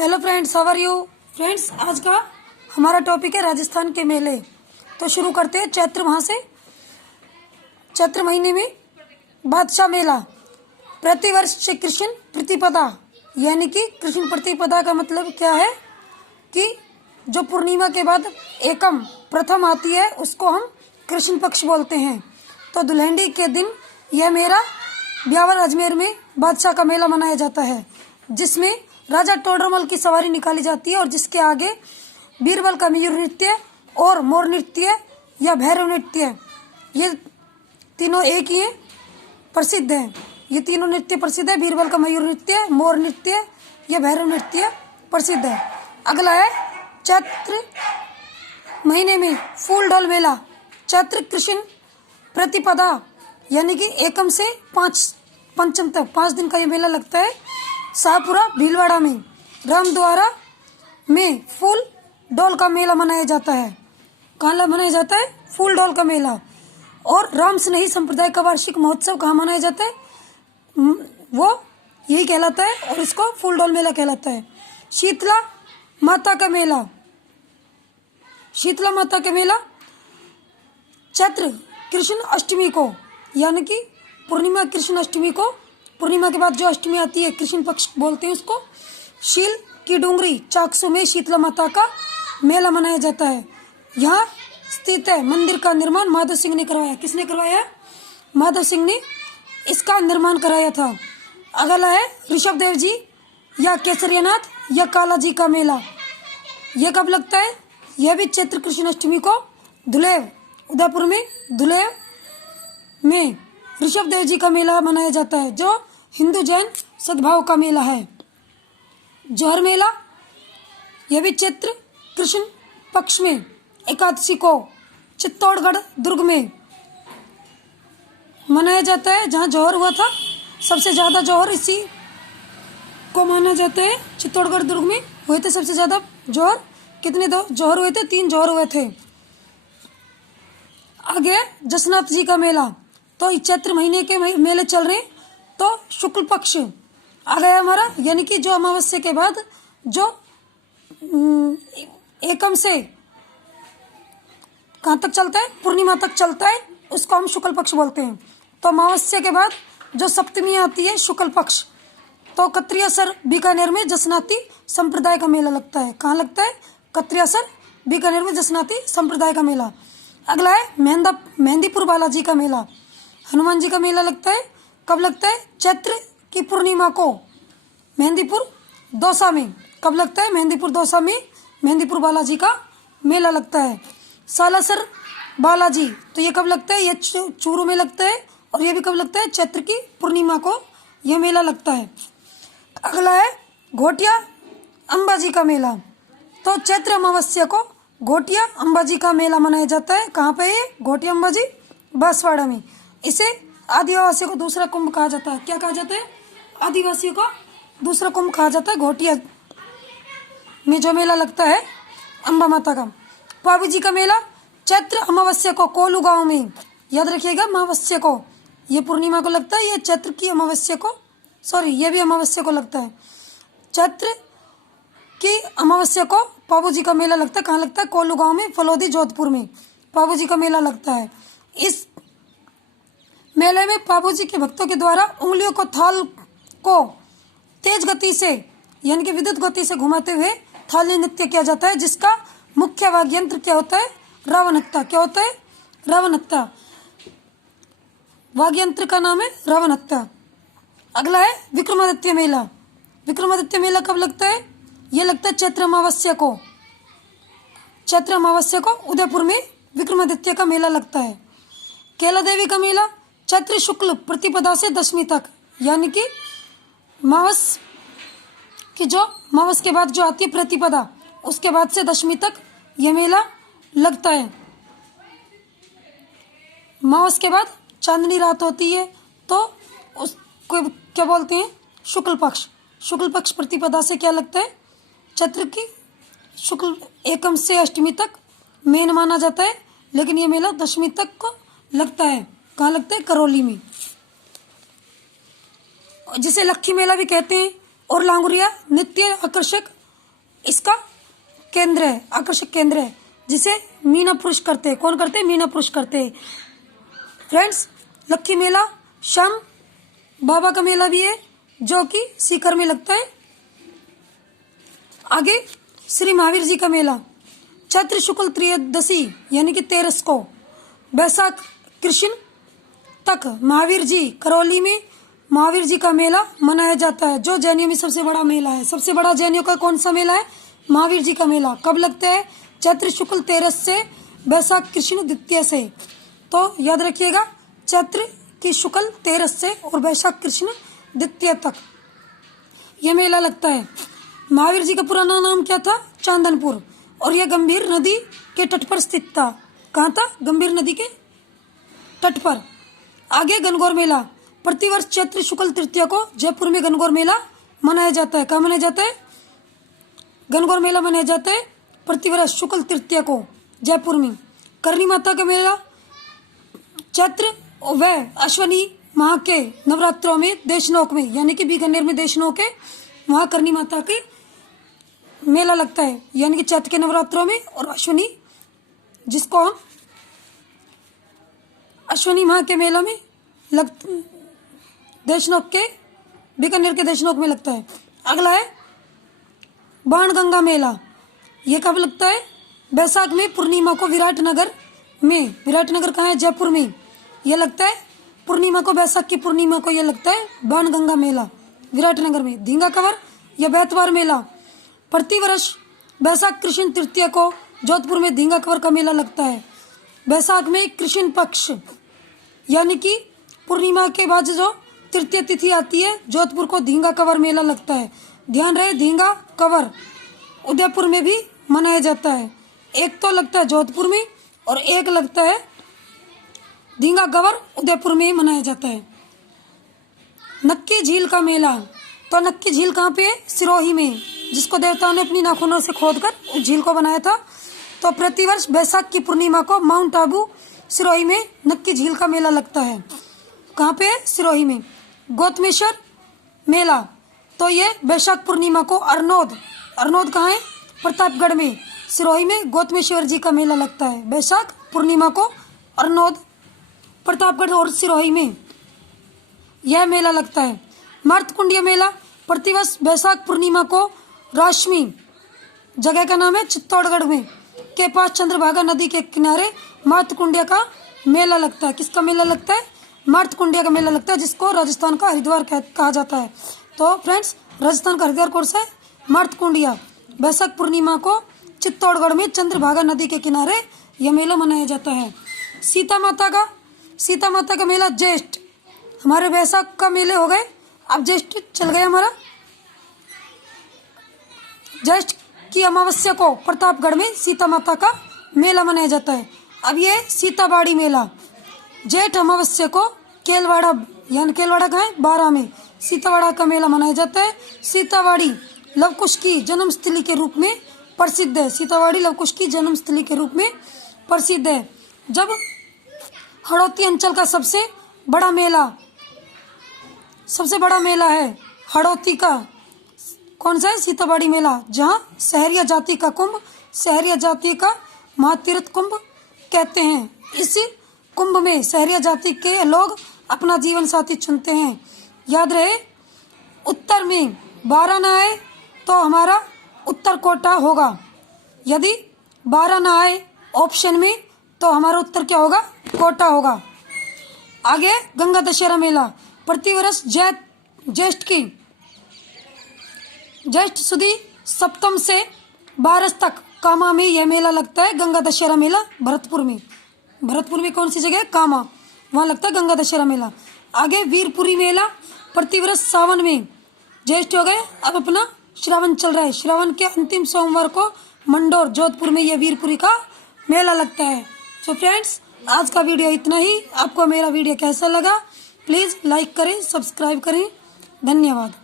Hello friends, how are you. Friends, आज का हमारा टॉपिक है राजस्थान के मेले। तो शुरू करते हैं चैत्र माह से। चैत्र महीने में बादशाह मेला प्रतिवर्ष श्री कृष्ण प्रतिपदा, यानी कि कृष्ण प्रतिपदा का मतलब क्या है कि जो पूर्णिमा के बाद एकम प्रथम आती है उसको हम कृष्ण पक्ष बोलते हैं। तो दुल्हंडी के दिन यह मेरा ब्यावर अजमेर में बादशाह का मेला मनाया जाता है, जिसमें राजा टोडरमल की सवारी निकाली जाती है और जिसके आगे बीरबल का मयूर नृत्य और मोर नृत्य या भैरव नृत्य, ये तीनों एक ही हैं, प्रसिद्ध हैं। ये तीनों नृत्य प्रसिद्ध है। बीरबल का मयूर नृत्य, मोर नृत्य या भैरव नृत्य प्रसिद्ध है। अगला है चैत्र महीने में फूल डोल मेला। चैत्र कृष्ण प्रतिपदा यानी कि एकम से पंचम तक 5 दिन का ये मेला लगता है। शाहपुरा भीलवाड़ा में रामद्वारा में फूल डोल का मेला मनाया जाता है। कहाँ मनाया जाता है? फूल डोल का मेला। और राम स्नेही संप्रदाय का वार्षिक महोत्सव कहाँ मनाया जाता है? वो यही कहलाता है और इसको फूल डोल मेला कहलाता है। शीतला माता का मेला। शीतला माता का मेला चैत्र कृष्ण अष्टमी को, यानी कि पूर्णिमा कृष्ण अष्टमी को, पूर्णिमा के बाद जो अष्टमी आती है कृष्ण पक्ष बोलते हैं उसको, शील की डूंगरी चाकसू में शीतला माता का मेला मनाया जाता है। यहाँ स्थित है। मंदिर का निर्माण माधव सिंह ने करवाया। किसने करवाया? माधव सिंह ने इसका निर्माण कराया था। अगला है ऋषभ देव जी या केसरियानाथ या काला जी का मेला। यह कब लगता है? यह भी चैत्र कृष्ण अष्टमी को धुलेव, उदयपुर में धुलेव में ऋषभ देव जी का मेला मनाया जाता है, जो हिंदू जैन सद्भाव का मेला है। जौहर मेला, यह भी चैत्र कृष्ण पक्ष में एकादशी को चित्तौड़गढ़ दुर्ग में मनाया जाता है, जहां जौहर हुआ था। सबसे ज़्यादा जौहर इसी को माना जाता है। चित्तौड़गढ़ दुर्ग में हुए थे सबसे ज़्यादा जौहर। कितने जौहर हुए थे? 3 जौहर हुए थे। आगे जसनाथ जी का मेला। तो चैत्र महीने के मेले चल रहे हैं। तो शुक्ल पक्ष आ गया हमारा, यानी कि जो अमावस्या के बाद जो एकम से कहाँ तक चलता है? पूर्णिमा तक चलता है, उसको हम शुक्ल पक्ष बोलते हैं। तो अमावस्या के बाद जो सप्तमी आती है शुक्ल पक्ष, तो कत्रियासर बीकानेर में जसनाती संप्रदाय का मेला लगता है। कहाँ लगता है? कत्रियासर बीकानेर में जसनाती संप्रदाय का मेला। अगला है मेहंदीपुर बालाजी का मेला। हनुमान जी का मेला लगता है। कब लगता है? चैत्र की पूर्णिमा को मेहंदीपुर दौसा में। कब लगता है? मेहंदीपुर दौसा में मेहंदीपुर बालाजी का मेला लगता है। सालासर बालाजी, तो ये कब लगता है? ये चूरू में लगता है। और ये भी कब लगता है? चैत्र की पूर्णिमा को यह मेला लगता है। अगला है घोटिया अंबाजी का मेला। तो चैत्र अमावस्या को घोटिया अंबाजी का मेला मनाया जाता है। कहाँ पे है? घोटिया अंबाजी बांसवाड़ा में। इसे आदिवासियों को दूसरा कुंभ कहा जाता है। क्या कहा जाता है? आदिवासियों को दूसरा कुंभ कहा जाता है। घोटिया में जो मेला लगता है अंबा माता का। पाबू जी का मेला चैत्र अमावस्या को कोलू गांव में, याद रखिएगा, अमावस्या को, ये पूर्णिमा को लगता है, ये चैत्र की अमावस्या को, सॉरी ये भी अमावस्या को लगता है। चैत्र की अमावस्या को पाबू जी का मेला लगता है। कहाँ लगता है? कोलू गांव में, फलोदी, जोधपुर में पाबू जी का मेला लगता है। इस मेले में पाबू जी के भक्तों के द्वारा उंगलियों को थाल को तेज गति से, यानी कि विद्युत गति से घुमाते हुए थाली नृत्य किया जाता है, जिसका मुख्य वाद्य यंत्र क्या होता है? रावणहत्ता। क्या होता है? रावणहत्ता। वाद्य यंत्र का नाम है रावणहत्ता। अगला है विक्रमादित्य मेला। विक्रमादित्य मेला कब लगता है? यह लगता है चैत्र अमावस्या को। चैत्र अमावस्या को उदयपुर में विक्रमादित्य का मेला लगता है। केला देवी का मेला चैत्र शुक्ल प्रतिपदा से दशमी तक, यानी कि मावस के बाद जो आती है प्रतिपदा, उसके बाद से दशमी तक यह मेला लगता है। मावस के बाद चांदनी रात होती है, तो उसको क्या बोलते हैं? शुक्ल पक्ष। शुक्ल पक्ष प्रतिपदा से क्या लगता है? चैत्र की शुक्ल एकम से अष्टमी तक मेन माना जाता है, लेकिन ये मेला दशमी तक को लगता है। कहाँ लगता है? करौली में, जिसे लक्खी मेला भी कहते हैं। और लांगुरिया नित्य आकर्षक इसका केंद्र है, आकर्षक केंद्र है, जिसे मीना पुरुष करते हैं। कौन करते हैं? मीना पुरुष करते हैं। फ्रेंड्स, लक्की मेला श्याम बाबा का मेला भी है, जो कि सीकर में लगता है। आगे श्री महावीर जी का मेला चैत्र शुक्ल त्रयोदशी यानी कि 13 को बैसाख कृष्ण तक महावीर जी करौली में महावीर जी का मेला मनाया जाता है, जो जैनियों में सबसे बड़ा मेला है। सबसे बड़ा जैनियों का कौन सा मेला है? महावीर जी का मेला। कब लगता है? चैत्र शुक्ल 13 से बैसाख कृष्ण द्वितीय से। तो याद रखिएगा, चैत्र की शुक्ल 13 से और बैसाख कृष्ण द्वितीय तक यह मेला लगता है। महावीर जी का पुराना नाम क्या था? चांदनपुर। और यह गंभीर नदी के तट पर स्थित था। कहाँ था? गंभीर नदी के तट पर। आगे गणगौर मेला प्रतिवर्ष चैत्र शुक्ल तृतीया को जयपुर में गणगौर मेला मनाया जाता है। कहाँ मनाया जाता है? गणगौर मेला मनाया जाता है प्रतिवर्ष शुक्ल तृतीया को जयपुर में। करणी माता का मेला चैत्र व अश्वनी माह के नवरात्रों में देशनोक में यानी कि बीकानेर में देशनोक है, वहाँ करणी माता के मेला लगता है, यानी कि चैत्र के नवरात्रों में। और अश्वनी, जिसको हम अश्वनी माह के मेला में देशनोक के बीकानेर के देशनोक में लगता है। अगला है बाणगंगा मेला। ये कब लगता है? बैसाख में पूर्णिमा को विराटनगर में। विराटनगर कहाँ है? जयपुर में। यह लगता है पूर्णिमा को, बैसाख की पूर्णिमा को यह लगता है बाणगंगा मेला विराटनगर में। धींगा कवर या बैतवार मेला प्रतिवर्ष बैसाख कृष्ण तृतीया को जोधपुर में धींगा कवर का मेला लगता है। बैसाख में कृष्ण पक्ष यानी कि पूर्णिमा के बाद जो तृतीय तिथि आती है, जोधपुर को धींगा कवर मेला लगता है। ध्यान रहे, धींगा कवर उदयपुर में भी मनाया जाता है। एक तो लगता है जोधपुर में और एक लगता है धींगा कवर उदयपुर में ही मनाया जाता है। नक्की झील का मेला, तो नक्की झील कहाँ पे है? सिरोही में, जिसको देवताओं ने अपनी नाखूनों से खोदकर उस झील को बनाया था। तो प्रतिवर्ष बैसाख की पूर्णिमा को माउंट आबू सिरोही में नक्की झील का मेला लगता है। कहाँ पे है? सिरोही में। गौतमेश्वर मेला, तो ये बैसाख पूर्णिमा को अरनोद कहाँ है? प्रतापगढ़ में। सिरोही में गौतमेश्वर जी का मेला लगता है बैसाख पूर्णिमा को अरनोद, प्रतापगढ़ और सिरोही में यह मेला लगता है। मार्तकुंडिया मेला प्रतिवर्ष बैसाख पूर्णिमा को राशमी, जगह का नाम है चित्तौड़गढ़ में, के पास चंद्रभागा नदी के किनारे मार्तकुंडिया का मेला लगता है। किसका मेला लगता है? मार्तकुंडिया का मेला लगता है, जिसको राजस्थान का हरिद्वार कहा जाता है। तो फ्रेंड्स, राजस्थान का हरिद्वार कौन सा है? मार्तकुंडिया। बैसाख पूर्णिमा को चित्तौड़गढ़ में चंद्रभागा नदी के किनारे यह मेला मनाया जाता है। सीता माता का मेला ज्येष्ठ, हमारे बैसाख का मेले हो गए, अब ज्येष्ठ चल गया हमारा। ज्येष्ठ की अमावस्या को प्रतापगढ़ में सीता माता का मेला मनाया जाता है। अब ये सीताबाड़ी मेला जेठ अमावस्या को केलवाड़ा, यानी केलवाड़ा कहाँ है? 12 में सीतावाड़ा का मेला मनाया जाता है। सीतावाड़ी लवकुश की जन्मस्थली के रूप में प्रसिद्ध है। सीतावाड़ी लवकुश की जन्मस्थली के रूप में प्रसिद्ध है। जब हड़ौती अंचल का सबसे बड़ा मेला है हड़ौती का, कौन सा है? सीताबाड़ी मेला, जहाँ सहरिया जाति का महातीर्थ कुंभ कहते हैं। इस कुंभ में सहरिया जाति के लोग अपना जीवन साथी चुनते हैं। याद रहे, उत्तर में 12 ना आए तो हमारा उत्तर कोटा होगा। यदि 12 ना आए ऑप्शन में तो हमारा उत्तर क्या होगा? कोटा होगा। आगे गंगा दशहरा मेला प्रतिवर्ष ज्येष्ठ सुदी सप्तम से 12 तक कामा में यह मेला लगता है। गंगा दशहरा मेला भरतपुर में कौन सी जगह है? कामा, वहाँ लगता है गंगा दशहरा मेला। आगे वीरपुरी मेला प्रतिवर्ष सावन में, ज्येष्ठ हो गए, अब अपना श्रावण चल रहा है। श्रावण के अंतिम सोमवार को मंडोर जोधपुर में यह वीरपुरी का मेला लगता है। तो फ्रेंड्स, आज का वीडियो इतना ही। आपको मेरा वीडियो कैसा लगा? प्लीज़ लाइक करें, सब्सक्राइब करें। धन्यवाद।